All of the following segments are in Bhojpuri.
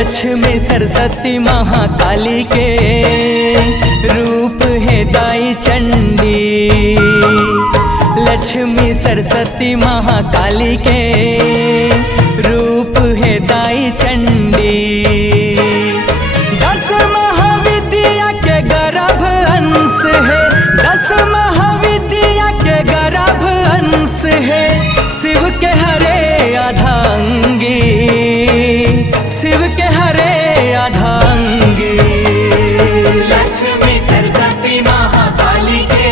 लक्ष्मी सरस्वती महाकाली के रूप है दाई चंडी। लक्ष्मी सरस्वती महाकाली के रूप है दाई चंडी। 10 महाविद्या के गर्भ अंश है, 10 महाविद्या के गर्भ अंश है। शिव के हरे आधांगी, शिव के हरे आधांगी। लक्ष्मी सरस्वती महाकाली के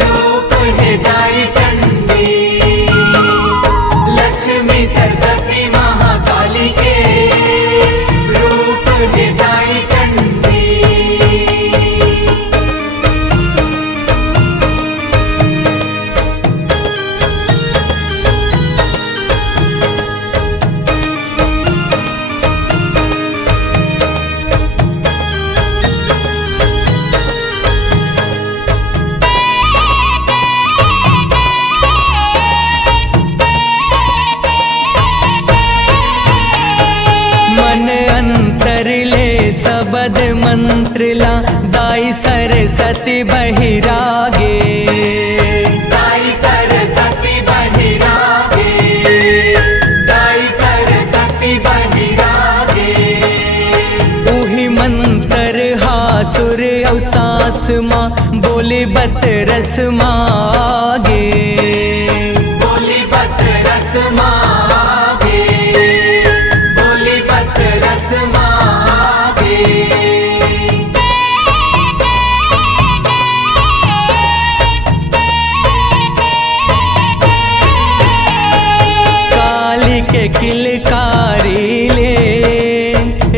रूप है दाई चंडी। लक्ष्मी सरस्वती महाकाली के रूप है दाई चंडी। सबद मंत्र ला दाई सरस्वती बहिरागे। दाई सरस्वती बहिरागे, दाई सरस्वती बहिरागे। उही मंत्र हासुर औ सास माँ बोली बत रस मागे। बोली बत रस मागे, बोली बत रस मागे। के किलकारी ले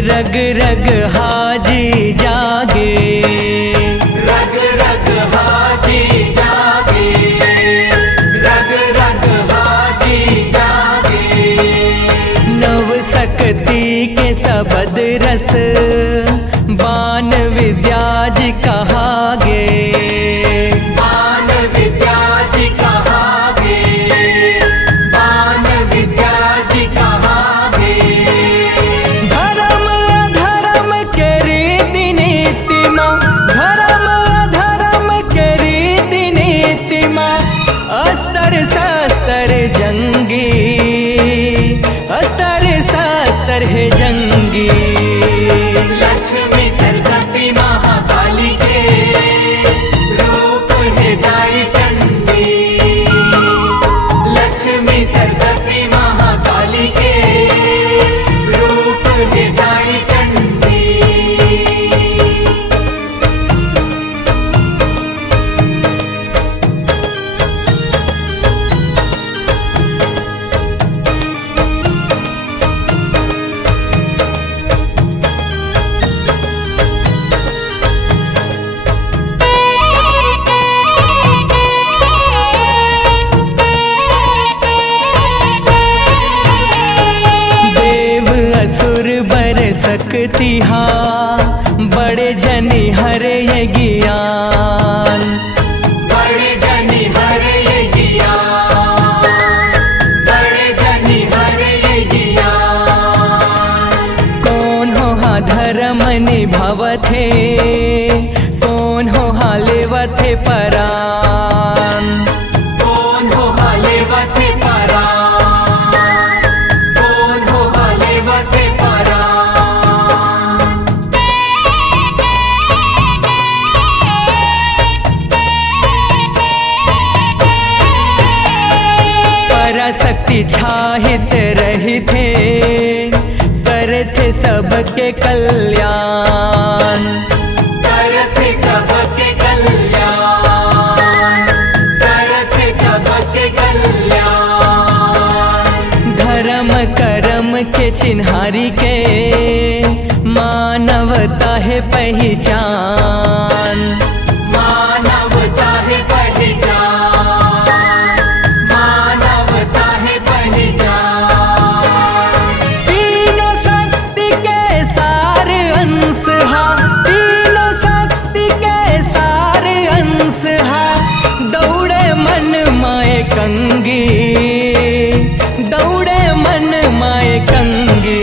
रग रग हाजी जागे। रग रग हाजी जागे, रग रग हाजी जागे। नव शक्ति के सबद रस बान विद्या जी कहागे। बान विद्या जी कहागे, बान विद्या जी कहागे। धर्म अधर्म के रीति नीति माँ, धर्म अधर्म के रीति नीति माँ। अस्त्र शस्त्र जंगी, अस्त्र शस्त्र है जंगी। लक्ष्मी सरस्वती महाकाली के रूप है दाई चंडी। लक्ष्मी सरस्वती महाकाली के रूप है दाई चंडी। सकती हा बड़े जनी हरे ये ज्ञान। बड़े जनी हरे ये ज्ञान, बड़े जनी हरे ये ज्ञान। कौन हो हा धर्म निभावथे, कौन हो हा लेवथे परान। कौन हो हा लेवथे परान, कौन हो हा लेवथे परान। पराशक्ति छाहित रही थे, करथे सबके कल्याण। करथे सबके कल्याण, करथे सबके कल्याण। धर्म कर्म के चिन्हारी के मानवता है पहचान। मानवता है पहचान, मानवता है पहचान। तीनों शक्ति के सार अंश हा, तीनों शक्ति के सार अंश हा। दौड़े मन माए कंगी, दौड़े मन माए कंगी।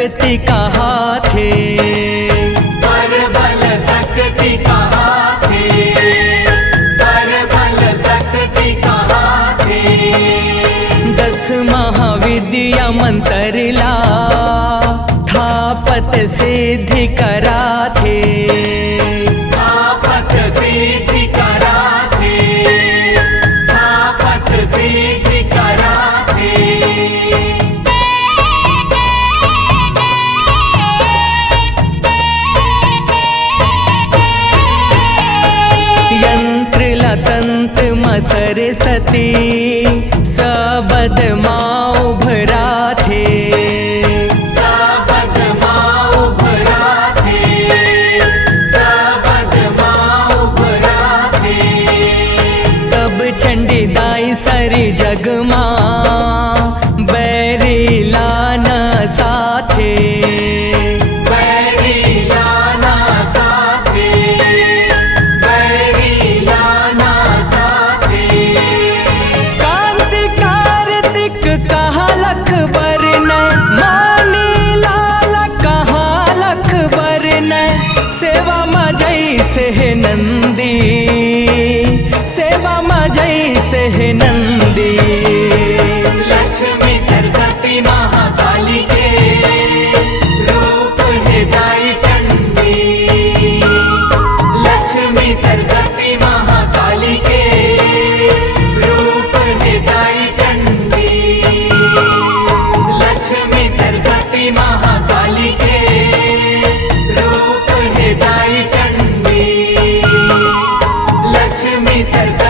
शक्ति कहाँ थे, परबल शक्ति कहाँ थे, परबल शक्ति कहाँ थे। 10 महाविद्या मंत्रला थापत सिद्धि करा थे, थापत सिद्धि करा थे, थापत सिद्धि करा थे। यंत्र लतंत्र मसर सती सबद माँ भरा थे, सबद माँ उभरा थे, सबद माँ उभरा थे। तब चंडी दाई सरी जग माँ बैरी लाना साथे, बैरी लाना साथे, बैरी लाना साथे। कांति कार्तिक कहा लख बरन, मानी लाल कहा लख बरन, सेवा में जैसे है नंदी, सेवा में जैसे है नंदी। लक्ष्मी सरस्वती महाकाली के रूप है दाई चंडी, लक्ष्मी सरस्वती महाकाली के रूप है दाई चंडी, लक्ष्मी सरस्वती महाकाली के रूप है दाई चंडी, लक्ष्मी सरस्वती